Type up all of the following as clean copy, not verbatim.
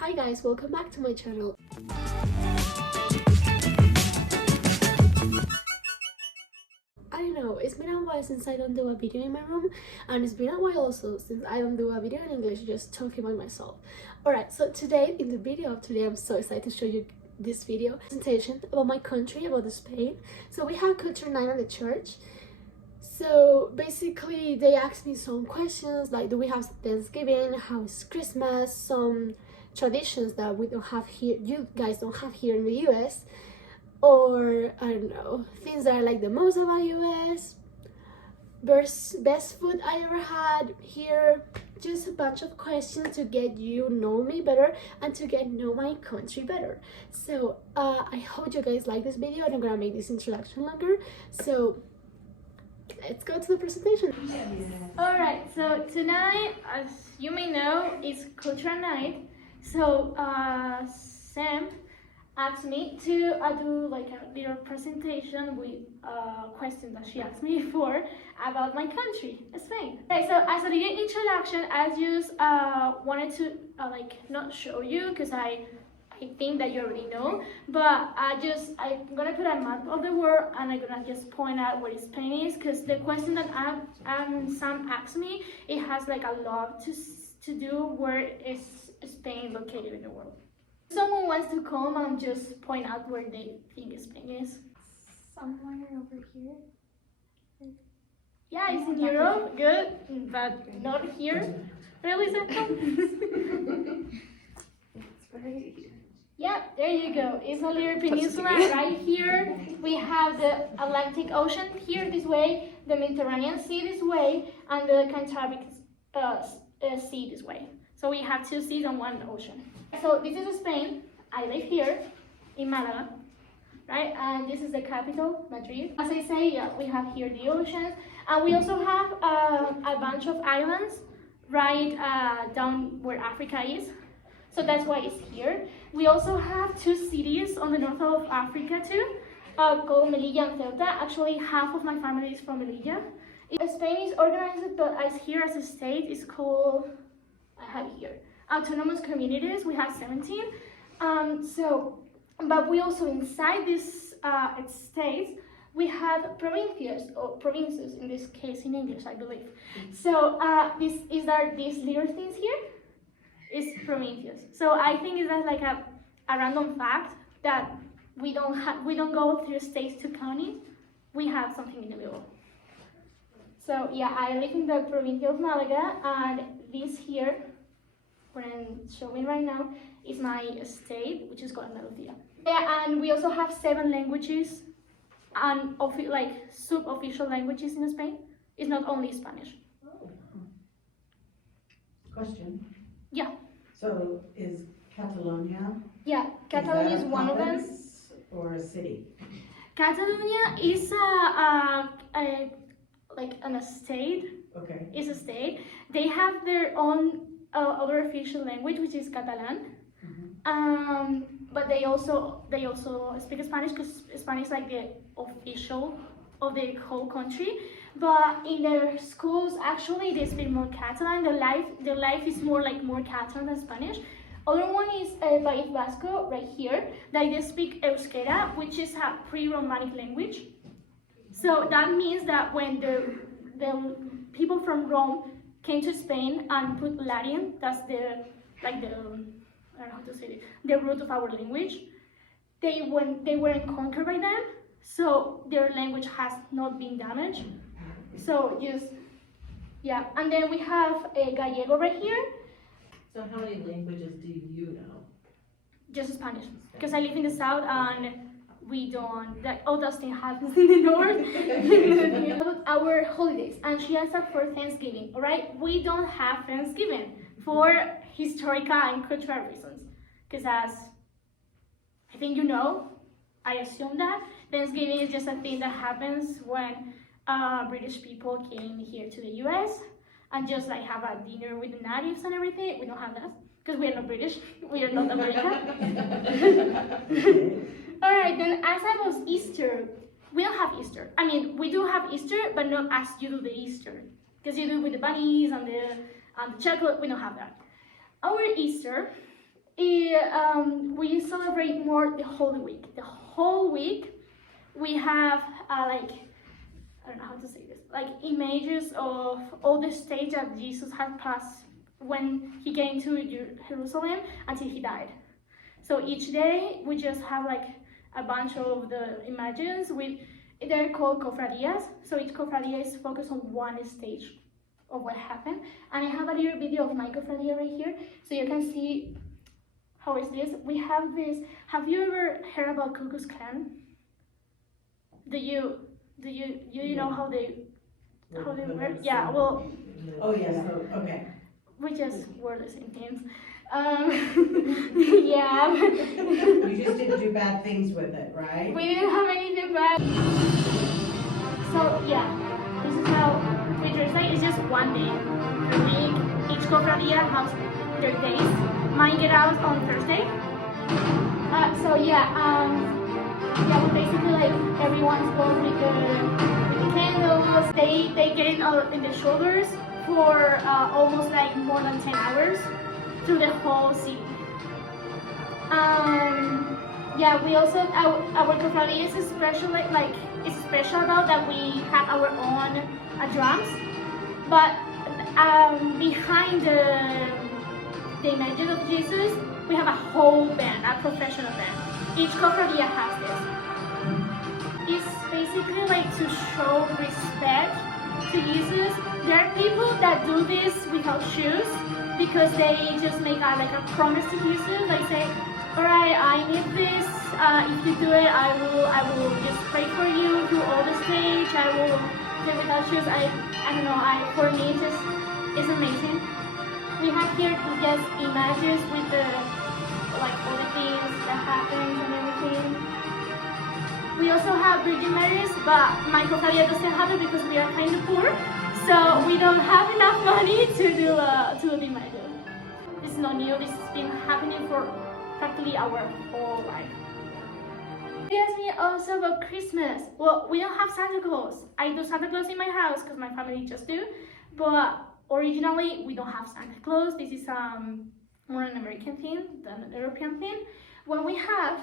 Hi guys, welcome back to my channel. I don't know, it's been a while since I don't do a video in my room, and it's been a while also since I don't do a video in English, just talking by myself. Alright, so today, in the video of today, I'm so excited to show you this video presentation about my country, about Spain. So we have culture night at the church. So basically they asked me some questions like, do we have Thanksgiving, how is Christmas, some traditions that we don't have here, you guys don't have here in the US, or I don't know, things that I like the most about US, best food I ever had here, just a bunch of questions to get you know me better and to get know my country better. So I hope you guys like this video. I'm gonna make this introduction longer, so let's go to the presentation. Alright, so tonight, as you may know, is culture night. So Sam asked me to do like a little presentation with a question that she asked me for about my country, Spain. Okay, so as a little introduction, I just wanted to not show you because I think that you already know, but I'm gonna put a map of the world and I'm gonna just point out where Spain is, because the question that Sam asked me, it has like a lot to do where is Spain located in the world. Someone wants to come and just point out where they think Spain is. Somewhere over here. Yeah, it's in Europe, good, but not here. Really, Sam? Yeah, there you go. It's a little peninsula right here. We have the Atlantic Ocean here this way, the Mediterranean Sea this way, and the Cantabric Sea this way. So we have two seas and one ocean. So this is Spain. I live here in Malaga, right? And this is the capital, Madrid. As I say, yeah, we have here the oceans, and we also have a bunch of islands right down where Africa is. So that's why it's here. We also have two cities on the north of Africa too, called Melilla and Ceuta. Actually, half of my family is from Melilla. Spain is organized, but as here as a state, is called, I have it here, autonomous communities. We have 17. But we also inside this states, we have provincias, or provinces in this case in English, I believe. So these little things here is provincias. So I think that's like a random fact that we don't go through states to counties. We have something in the middle. So yeah, I live in the province of Malaga, and this here, what I'm showing right now, is my state, which is called Andalusia. Yeah, and we also have 7 languages and sub-official languages in Spain. It's not only Spanish. Question. Yeah. So is Catalonia? Yeah, Catalonia is one of them. Or a city? Catalonia is a state. Okay. It's a state. They have their own other official language, which is Catalan. Mm-hmm. But they also speak Spanish, because Spanish is like the official of the whole country. But in their schools, actually, they speak more Catalan. Their life is more Catalan than Spanish. Other one is País Vasco, right here. They speak Euskera, which is a pre-Romantic language. So that means that when the people from Rome came to Spain and put Latin, that's I don't know how to say it, the root of our language. They weren't conquered by them, so their language has not been damaged. So yeah, and then we have a Gallego right here. So how many languages do you know? Just Spanish, because I live in the south and we don't, all those things happens in the north. Our holidays, and she asked for Thanksgiving, all right? We don't have Thanksgiving for historical and cultural reasons, because as I think you know, I assume that Thanksgiving is just a thing that happens when British people came here to the US and just have a dinner with the natives and everything. We don't have that because we are not British. We are not America. All right, then as about Easter, we don't have Easter. I mean, we do have Easter, but not as you do the Easter, because you do it with the bunnies and the chocolate. We don't have that. Our Easter we celebrate more the Holy Week. The whole week we have like, I don't know how to say this, like images of all the stage that Jesus had passed when he came to Jerusalem until he died. So each day we just have like a bunch of the images they're called cofradías. So each cofradía is focused on one stage of what happened. And I have a little video of my cofradía right here, so you can see how is this. We have this. Have you ever heard about Ku Klux Klan? Do you know how they work? Yeah. Well. Oh yes. Okay. We just wore the same things. Yeah. You just didn't do bad things with it, right? We didn't have anything bad. So yeah, this is how we dress. Like, it's just one day per week. Each cofradía has their days. Mine get out on Thursday. So yeah, we basically like everyone's going with the candles. They get in the shoulders for almost like more than 10 hours through the whole city. Yeah, we also our cofradía is especially like it's special about that we have our own drums, but behind the images of Jesus, we have a whole band, a professional band. Each cofradía has this. It's basically like to show respect to Jesus. There are people that do this without shoes because they just make like a promise to Jesus, like say, all right, I need this. If you do it, I will just pray for you through all the stage. I will do without shoes. I don't know. For me, it's amazing. We have here just images with the like all the things that happens and everything. We also have Virgin Marys, but my cofradía doesn't have it because we are kind of poor, so we don't have enough money to do the image. This is not new. This has been happening for practically our whole life. You asked me also about Christmas. Well, we don't have Santa Claus. I do Santa Claus in my house because my family just do, but originally we don't have Santa Claus. This is more an American thing than an European thing. What we have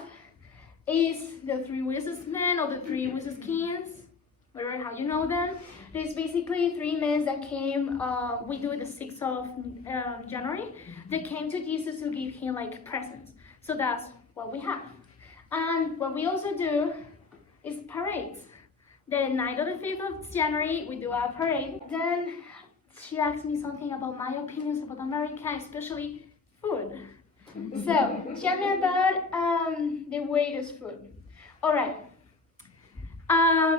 is the three wisest men or the three wisest kings, whatever how you know them. There's basically three men that came, we do it the 6th of January, they came to Jesus to give him like presents. So that's what we have. And what we also do is parades. The night of the 5th of January, we do a parade. Then she asked me something about my opinions about America, especially food. So, tell me about the weirdest food. Alright.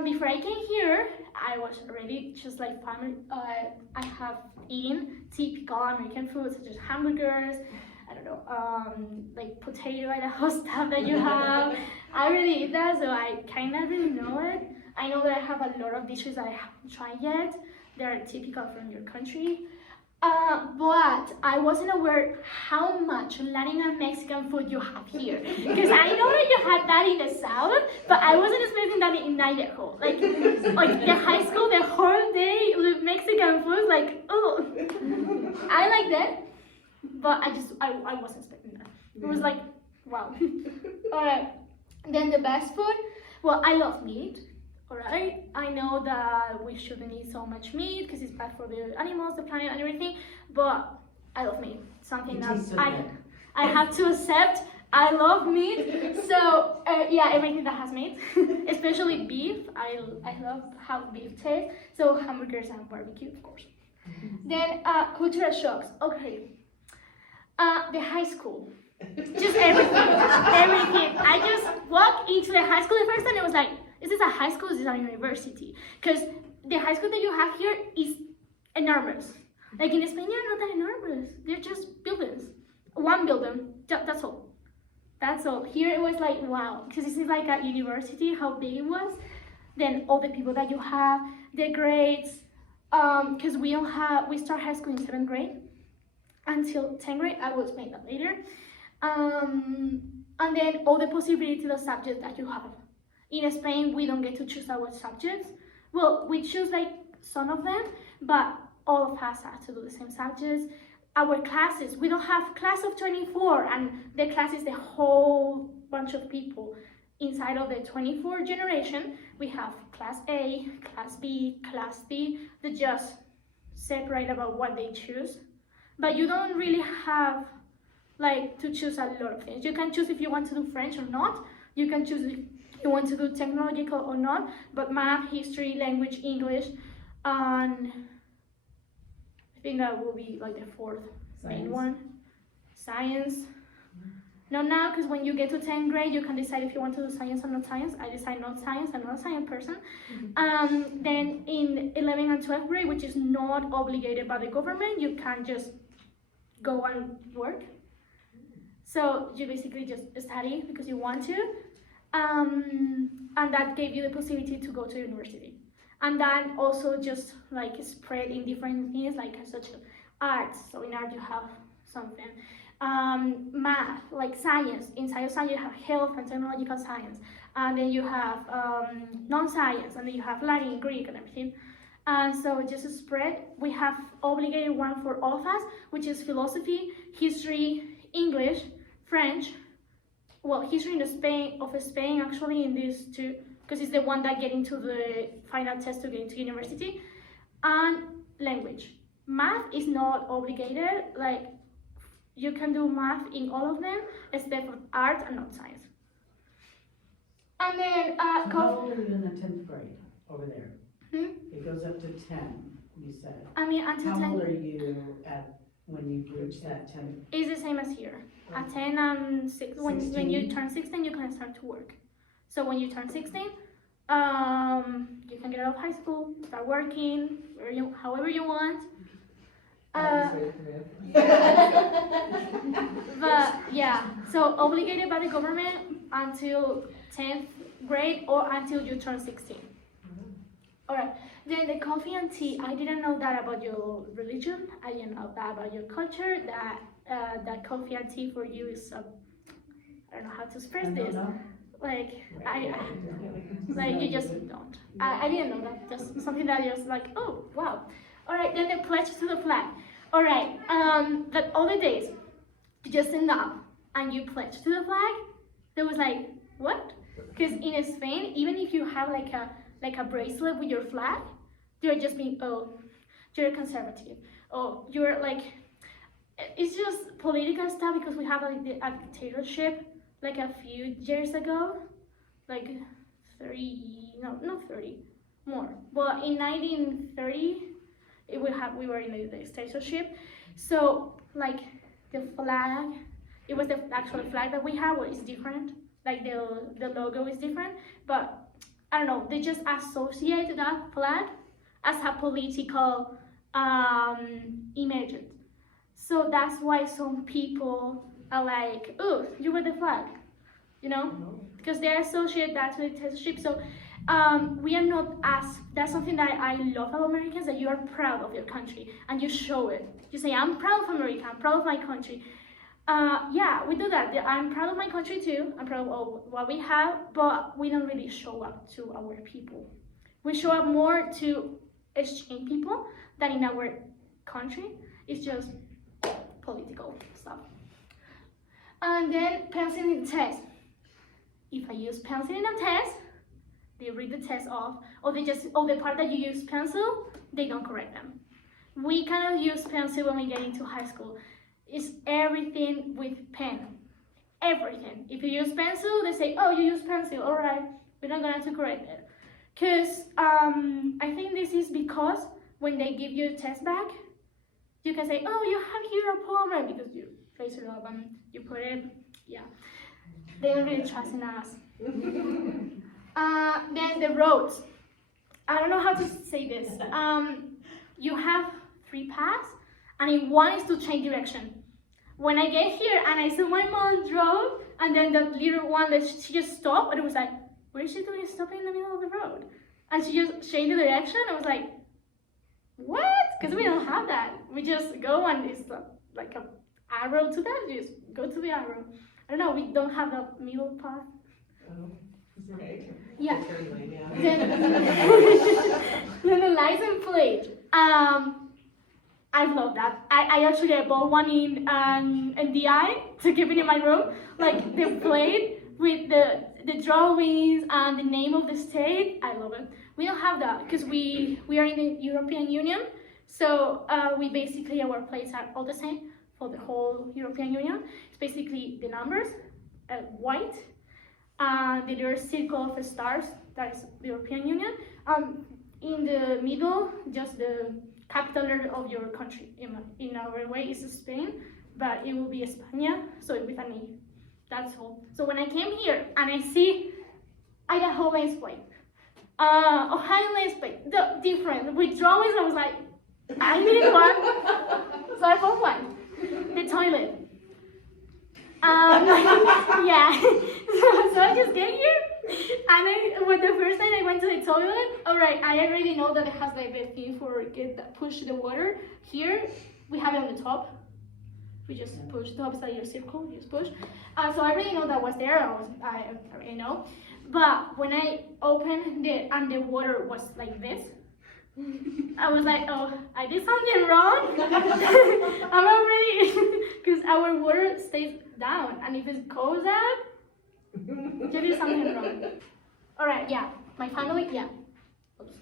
Before I came here, I was already just like family. I have eaten typical American food such as hamburgers, I don't know, like potato and all stuff that you have. I already eat that, so I kind of really know it. I know that I have a lot of dishes that I haven't tried yet. They are typical from your country. But I wasn't aware how much Latin and Mexican food you have here. Because I know that you had that in the South, but I wasn't expecting that in Idaho. Like the high school, the whole day with Mexican food, like, oh. I like that, but I wasn't expecting that. It was like, wow. Alright, then the best food, well, I love meat. Alright, I know that we shouldn't eat so much meat because it's bad for the animals, the planet and everything, but I love meat. Something that I have to accept. I love meat. So yeah, everything that has meat, especially beef. I love how beef tastes. So hamburgers and barbecue, of course. Then cultural shocks. Okay, the high school. Just everything. I just walked into the high school the first time and it was like, is this a high school? Is this a university? Because the high school that you have here is enormous. Like in Spain, they're not that enormous. They're just buildings. One building, that's all. That's all. Here it was like, wow. Because this is like a university, how big it was. Then all the people that you have, the grades. Because we start high school in 7th grade. Until 10th grade, I was made up later. And then all the possibilities of subjects that you have. In Spain, we don't get to choose our subjects. Well, we choose like some of them, but all of us have to do the same subjects. our classes. We don't have class of 24 and the class is the whole bunch of people. Inside of the 24 generation, we have class A, class B, class C, that just separate about what they choose. But you don't really have like to choose a lot of things. You can choose if you want to do French or not. You can choose if you want to do technological or not, but math, history, language, English, and I think that will be like the fourth main one. Science. Not now, because when you get to 10th grade, you can decide if you want to do science or not science. I decide not science, I'm not a science person. Then in 11th and 12th grade, which is not obligated by the government, you can just go and work. So you basically just study because you want to. And that gave you the possibility to go to university. And that also just like spread in different things like such as arts. So in art you have something. Math, like science. Inside of science you have health and technological science. And then you have non-science, and then you have Latin, Greek, and everything. And so just spread. We have obligated one for all of us, which is philosophy, history, English, French. Well, history of Spain actually in these two, because it's the one that get into the final test to get into university, and language. Math is not obligated, like you can do math in all of them, except for art and not science. And then, so how old are you in the 10th grade over there? It goes up to 10, you said. I mean, until 10. How old are you when you reach that 10? It's the same as here. At 10 and 6, when you turn 16, you can start to work. So when you turn 16, you can get out of high school, start working, however you want. But yeah, so obligated by the government until 10th grade or until you turn 16. Alright, then the coffee and tea, I didn't know that about your religion, I didn't know that about your culture, that coffee and tea for you is, I don't know how to express this, like, like you just don't. I didn't know that, just something that you're like, oh, wow. Alright, then the pledge to the flag. Alright, that all the days, you just stand up and you pledge to the flag, there was like, what? Because in Spain, even if you have like a bracelet with your flag, you're just being, oh, you're a conservative. Oh, you're like, it's just political stuff because we have like a dictatorship like a few years ago, like 30, no, not 30, more. But in 1930, we were in the dictatorship. So like the flag, it was the actual flag that we have, well, it's different. Like the logo is different, but I don't know, they just associate that flag as a political image. So that's why some people are like, oh, you were the flag, you know? Because they associate that to the dictatorship. So we are not that's something that I love about Americans, that you are proud of your country and you show it. You say, I'm proud of America, I'm proud of my country. Yeah, we do that. I'm proud of my country too. I'm proud of what we have, but we don't really show up to our people. We show up more to exchange people than in our country. It's just political stuff. And then pencil in the test. If I use pencil in a test, they read the test off, or the part that you use pencil, they don't correct them. We cannot use pencil when we get into high school. It's everything with pen, everything. If you use pencil, they say, oh, you use pencil, all right, we're not going to correct it. Because I think this is because when they give you a test back, you can say, oh, you have here a problem, because you place it up and you put it, yeah. They don't really trust in us. Then the roads. I don't know how to say this. You have 3 paths, and in one is to change direction. When I get here and I saw my mom drove, and then the little one, that she just stopped, and it was like, what is she doing stopping in the middle of the road? And she just changed the direction. I was like, what? Because we don't have that. We just go and it's like an arrow to that. You just go to the arrow. I don't know, we don't have the middle path. Oh, right. Yeah. Yeah. Then the license plate. I love that. I actually bought one in DI to keep it in my room. Like the plate with the drawings and the name of the state. I love it. We don't have that because we are in the European Union. So we basically, our plates are all the same for the whole European Union. It's basically the numbers, white, and the little circle of stars, that is the European Union. In the middle, just the capital letter of your country. In our way is Spain, but it will be España, so with an E. That's all. So when I came here and I see Idaho is white, Ohio is white, different with drawings, I was like, I need one, so I bought one. The toilet. Yeah. So I just get here, and when the first time I went to the toilet, alright, I already know that it has like the thing for push the water. Here we have it on the top. We just push. The top is like your circle. You just push. So I already know that was there. I already know. But when I opened it and the water was like this, I was like, oh, I did something wrong. I'm already, because our water stays down, and if it goes up, you did something wrong. All right, yeah, my family, yeah. Oops.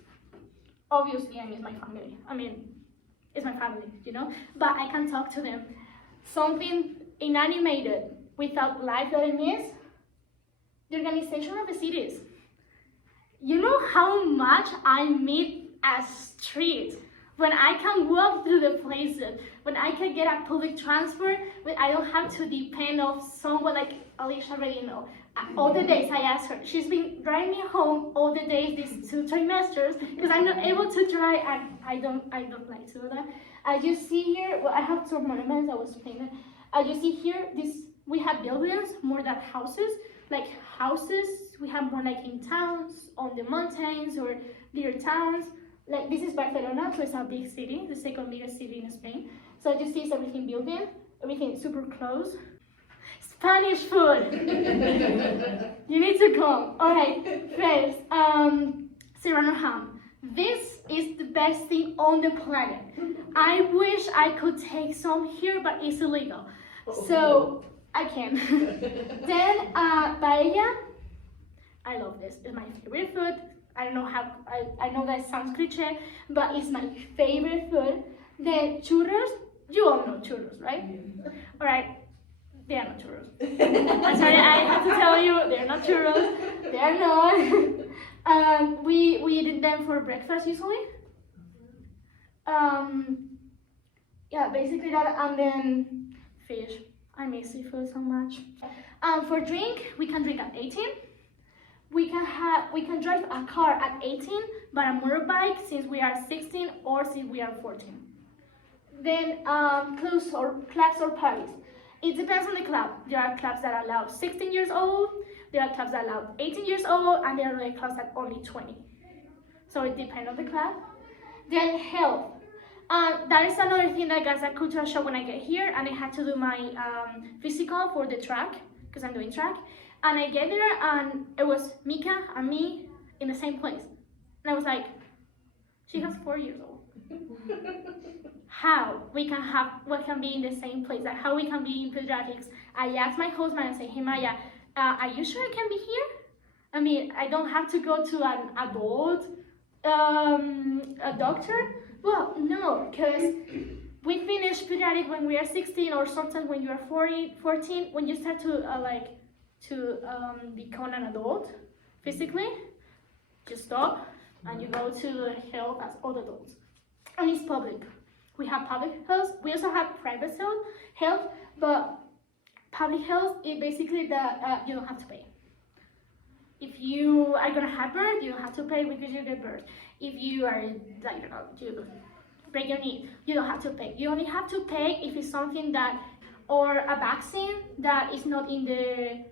Obviously, I miss my family. I mean, it's my family, you know. But I can talk to them. Something inanimated without life that I miss. The organization of the cities. You know how much I miss a street, when I can walk through the places, when I can get a public transport, when I don't have to depend on someone like Alicia already know. All the days I ask her, she's been driving me home all the days these 2 trimesters because I'm not able to drive, and I don't like to do that. As you see here, well, I have some monuments I was painting. As you see here, we have buildings more than houses. Like houses, we have more like in towns, on the mountains or near towns. Like this is Barcelona, so it's a big city, the second biggest city in Spain. So you see, it's everything building, everything super close. Spanish food. You need to come. All right, first, Serrano ham. This is the best thing on the planet. I wish I could take some here, but it's illegal, so I can't. Then paella. I love this. It's my favorite food. I don't know how, I know that sounds cliche, but it's my favorite food. Then churros, you all know churros, right? All right, they are not churros. I'm sorry, I have to tell you, they're not churros. They are not. We eat them for breakfast usually. Yeah, basically that, and then fish. I miss seafood so much. For drink, we can drink at 18. We can drive a car at 18, but a motorbike since we are 16 or since we are 14. Then clubs or parties. It depends on the club. There are clubs that allow 16 years old, there are clubs that allow 18 years old, and there are clubs that only 20. So it depends on the club. Then health. That is another thing that got a cultural shock when I get here, and I had to do my physical for the track, because I'm doing track. And I get there, and it was Mika and me in the same place. And I was like, she has 4 years old. How we can be in the same place? Like how we can be in pediatrics? I asked my husband and say, hey Maya, are you sure I can be here? I mean, I don't have to go to an adult a doctor? Well, no, because we finish pediatric when we are 16, or sometimes when you are 14, when you start to become an adult physically, you stop and you go to health as all adults. And it's public. We have public health. We also have private health, but public health is basically that you don't have to pay. If you are gonna have birth, you don't have to pay because you get birth. If you are, like, you break your knee, you don't have to pay. You only have to pay if it's something that, or a vaccine that is not in the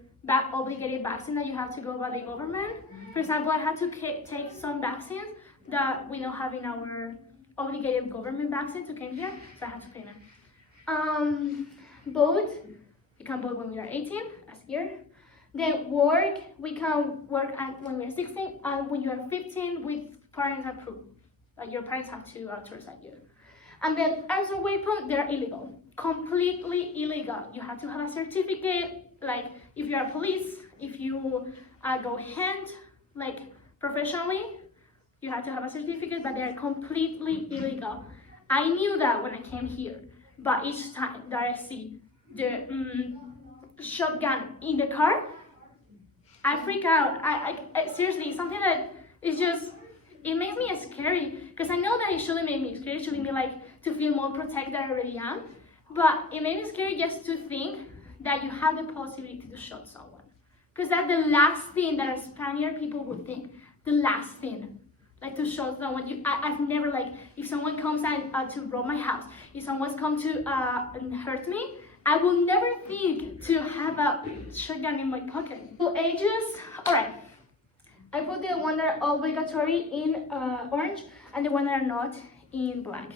obligated vaccine that you have to go by the government. For example, I had to take some vaccines that we don't have in our obligated government vaccine to come here, so I have to pay them. Vote, we can vote when we are 18, as here. Then work, we can work when we are 16, and when you are 15 with parents approved. Like your parents have to authorize you. And then airsoft weapons, they're illegal, completely illegal. You have to have a certificate, like if you are police, if you go hand, like professionally, you have to have a certificate, but they're completely illegal. I knew that when I came here, but each time that I see the shotgun in the car, I freak out. I seriously, something that is just, it makes me scary, because I know that it shouldn't make me scared, it should make me like to feel more protected than I already am, but it made me scary just to think that you have the possibility to shoot someone, because that's the last thing that a Spaniard people would think, the last thing, like to shoot someone. I've never, like, if someone comes and to rob my house, if someone's come to hurt me, I will never think to have a shotgun in my pocket. So ages, all right. I put the one that are obligatory in orange and the one that are not in black.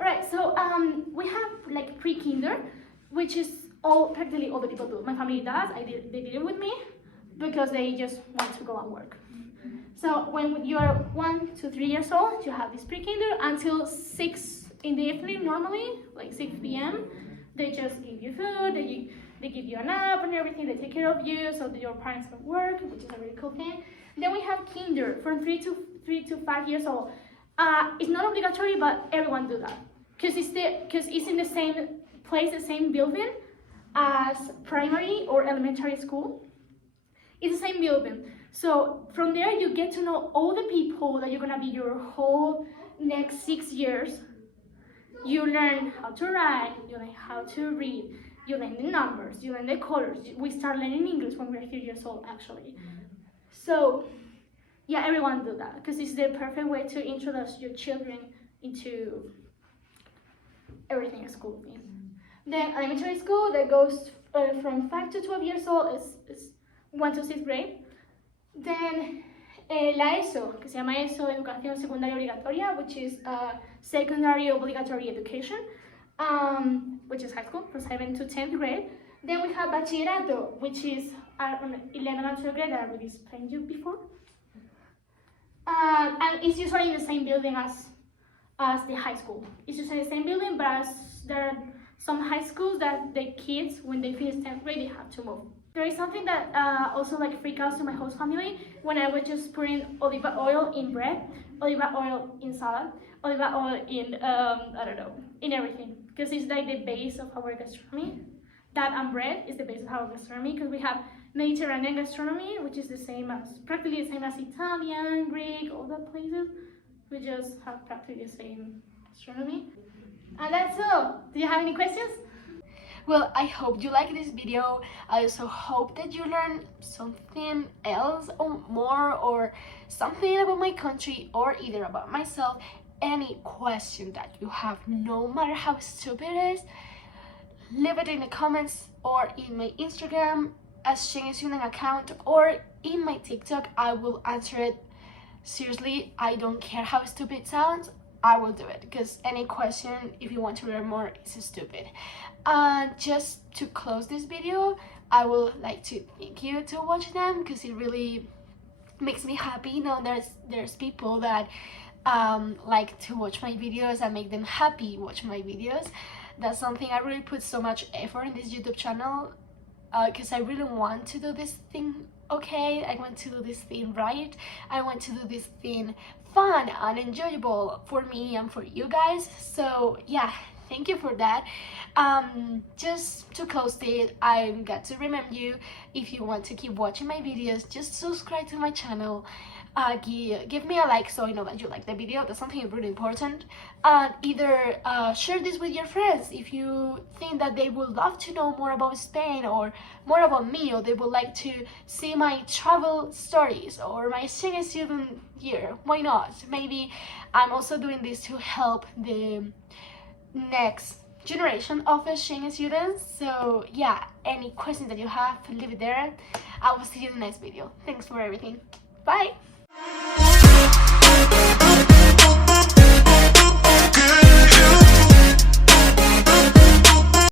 All right, so we have like pre-kinder, which is practically all the people do. My family does. They did it with me because they just want to go and work. So when you are 1 to 3 years old, you have this pre-kinder until 6 in the evening normally, like 6 p.m. They just give you food, they give you a nap and everything, they take care of you so that your parents can work, which is a really cool thing. Then we have kinder from 3 to 5 years old. It's not obligatory, but everyone do that. Because it's in the same place, the same building as primary or elementary school. It's the same building. So from there you get to know all the people that you're gonna be your whole next 6 years. You learn how to write, you learn how to read, you learn the numbers, you learn the colors. We start learning English when we're 3 years old, actually. So, yeah, everyone do that, because it's the perfect way to introduce your children into everything at school means. Then elementary school, that goes from 5 to 12 years old, is 1 to 6th grade. Then la ESO, que se llama ESO, Educación Secundaria Obligatoria, which is secondary obligatory education, which is high school, from 7th to 10th grade. Then we have Bachillerato, which is 11th and 12th grade that I already explained you before. And it's usually in the same building as the high school. It's usually the same building, but there are some high schools that the kids, when they finish 10th grade, they have to move. There is something that also like freaked out to my host family when I was just putting olive oil in bread, olive oil in salad, olive oil in, I don't know, in everything. Because it's like the base of our gastronomy. That and bread is the base of our gastronomy, because we have Mediterranean gastronomy, which is the same as, practically the same as Italian, Greek, all the places. We just have practically the same gastronomy. And that's all. Do you have any questions? Well, I hope you like this video. I also hope that you learn something else or more, or something about my country, or either about myself. Any question that you have, no matter how stupid it is, leave it in the comments or in my Instagram as Chinese Student account, or in my TikTok. I will answer it. Seriously, I don't care how stupid it sounds. I will do it, because any question, if you want to learn more, is stupid. Just to close this video, I would like to thank you to watch them, because it really makes me happy. You know, there's people that like to watch my videos and make them happy watch my videos. That's something I really put so much effort in this YouTube channel, because I really want to do this thing okay. I want to do this thing right. I want to do this thing fun and enjoyable for me and for you guys. So yeah, thank you for that. Just to close it, I've got to remind you, if you want to keep watching my videos, just subscribe to my channel. Give me a like so I know that you like the video. That's something really important. Either share this with your friends if you think that they would love to know more about Spain or more about me, or they would like to see my travel stories or my exchange student year. Why not? Maybe I'm also doing this to help the next generation of exchange students. So yeah, any questions that you have, leave it there. I will see you in the next video. Thanks for everything. Bye.